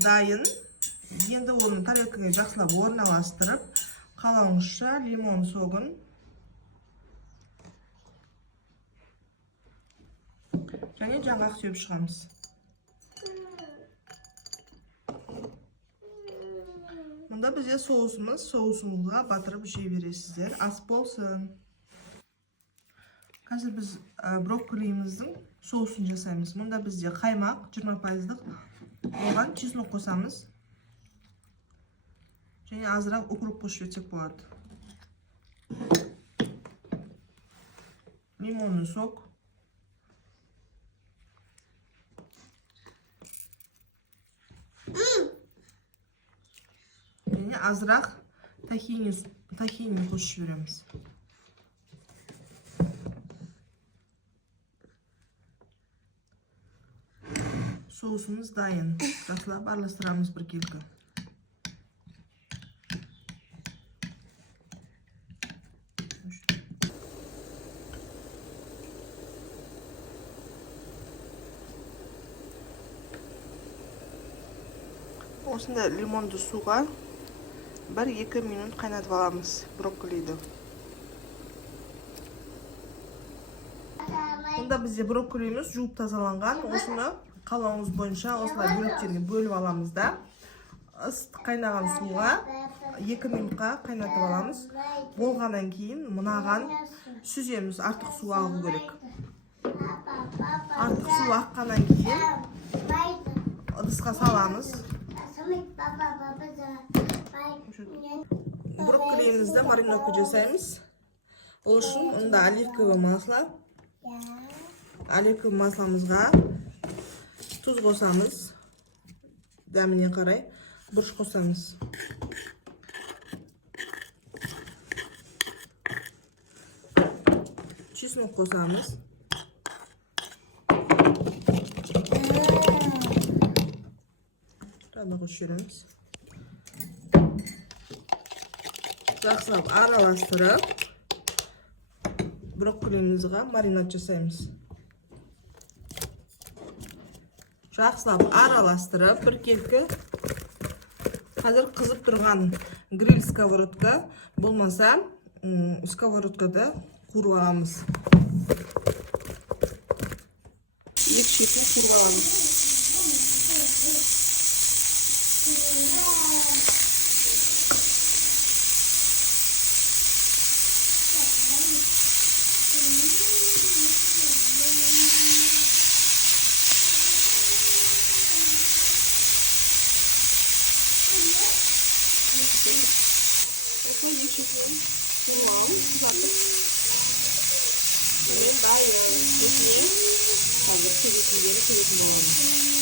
soğumuz dayın. Endi onu tarelkaga жақсылап орналастырып, қалауыңызша лимон согын және жаңғақ сүйіп шығамыз. Мұнда бізде соусымыз, соусымызға батырып жей бересіздер. Ас болсын. Қазір біз брокколиміздің соусын жасаймыз. Мұнда бізде қаймақ 20%-лық болған чеснок қосамыз. Және азырақ укроп қосып жіберсек болады. Лимонный сок. Және азырақ тахини қосып жібереміз. Соусымыз дайын. Жақсылап араластырамыз біркелкі. Осында лимонды суға 1-2 минут қайнатып аламыз брокколиді. Мұнда бізде брокколиміз жуып тазаланған. Осыны қалауыңыз бойынша осылай бөліктерге бөліп аламыз да. Ыстық қайнаған суға 2 минутқа қайнатып аламыз. Болғаннан кейін мынаған сүземіз. Артық су алу керек. Артық су аққаннан кейін ыдысқа саламыз. Брокколимізді мариновка жасаймыз. Ол үшін онда оливковое масло. Оливковое масломызға тұз қосамыз. Дәміне қарай бұрыш қосамыз. Чеснок қосамыз. Қосып жүреміз. Жақсылап араластырып, брокколимізға маринад жасаймыз. Жақсылап араластырып, біркелкі қазір қызып тұрған гриль сковородка болмаса, сковородкада қуырып аламыз. Екі шетін қуырып аламыз. Dayın, hazır kızıklı yeri kızıklı olalım.